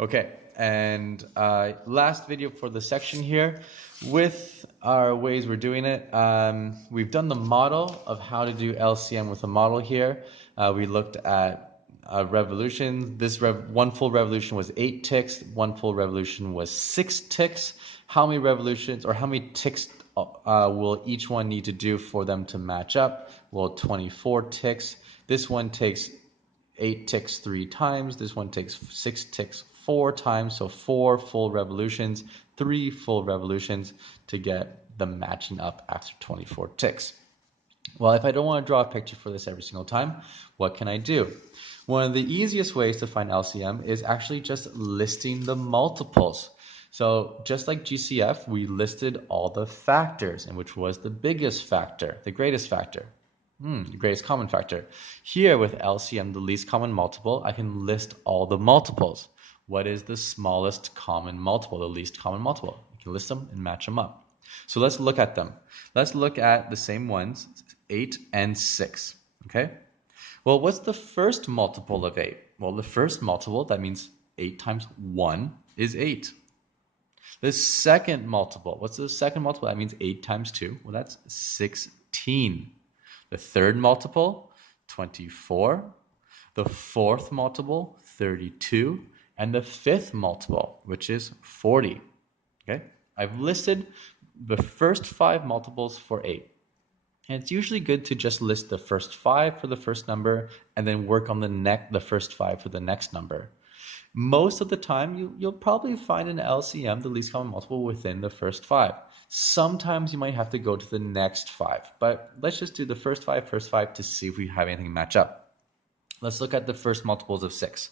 Okay, and last video for the section here. With our ways we're doing it, we've done the model of how to do LCM with a model here. We looked at revolutions. One full revolution was 8 ticks. One full revolution was 6 ticks. How many revolutions or how many ticks will each one need to do for them to match up? Well, 24 ticks. This one takes 8 ticks 3 times. This one takes 6 ticks 4 times. So 4 full revolutions, 3 full revolutions to get them matching up after 24 ticks. Well, if I don't want to draw a picture for this every single time, what can I do? One of the easiest ways to find LCM is actually just listing the multiples. So just like GCF, we listed all the factors, and which was the biggest factor, the greatest factor. The greatest common factor. Here with LCM, the least common multiple, I can list all the multiples. What is the smallest common multiple, the least common multiple? You can list them and match them up. So let's look at them. Let's look at the same ones, 8 and 6. Okay? Well, what's the first multiple of 8? Well, the first multiple, that means 8 times 1 is 8. The second multiple, what's the second multiple? That means 8 times 2. Well, that's 16. The third multiple, 24. The fourth multiple, 32. And the fifth multiple, which is 40. Okay? I've listed the first 5 multiples for 8. And it's usually good to just list the first 5 for the first number and then work on the first 5 for the next number. Most of the time, you'll probably find an LCM, the least common multiple, within the first 5. Sometimes you might have to go to the next 5, but let's just do the first 5 to see if we have anything match up. Let's look at the first multiples of 6.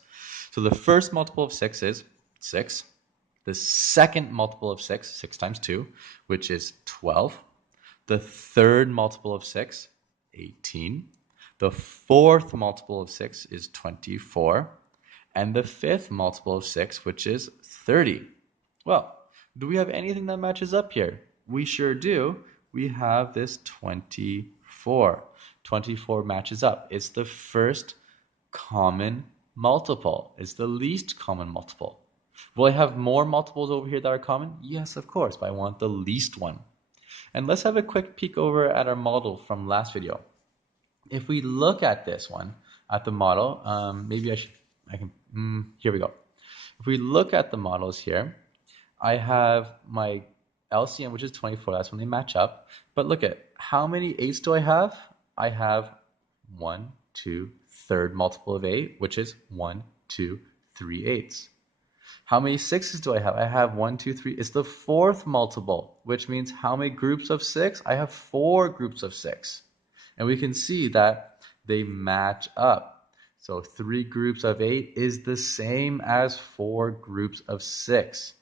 So the first multiple of 6 is 6. The second multiple of 6, 6 times 2, which is 12. The third multiple of 6, 18. The fourth multiple of 6 is 24. And the fifth multiple of 6, which is 30. Well, do we have anything that matches up here? We sure do. We have this 24. 24 matches up. It's the first common multiple. It's the least common multiple. Will I have more multiples over here that are common? Yes, of course, but I want the least one. And let's have a quick peek over at our model from last video. If we look at this one, at the model, here we go. If we look at the models here, I have my LCM, which is 24. That's when they match up. But look at how many 8s do I have? I have 1, 2, third multiple of 8, which is 1, 2, 3 8s. How many 6s do I have? I have 1, 2, 3. It's the fourth multiple, which means how many groups of 6? I have 4 groups of 6. And we can see that they match up. So 3 groups of 8 is the same as 4 groups of 6.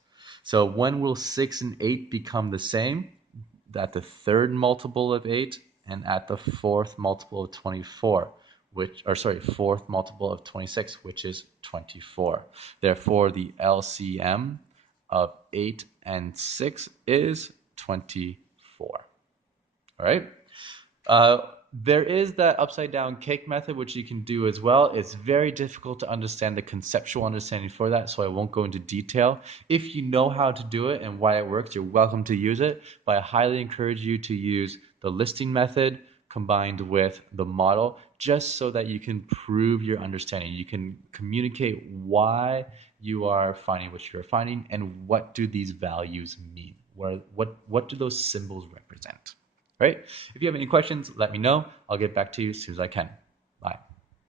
So when will 6 and 8 become the same? At the third multiple of 8 and at the fourth multiple of 24. Fourth multiple of 26, which is 24. Therefore, the LCM of 8 and 6 is 24. All right? There is that upside down cake method, which you can do as well. It's very difficult to understand the conceptual understanding for that, so I won't go into detail. If you know how to do it and why it works, you're welcome to use it, but I highly encourage you to use the listing method combined with the model, just so that you can prove your understanding. You can communicate why you are finding what you're finding and what do these values mean. What do those symbols represent? Right? If you have any questions, let me know. I'll get back to you as soon as I can.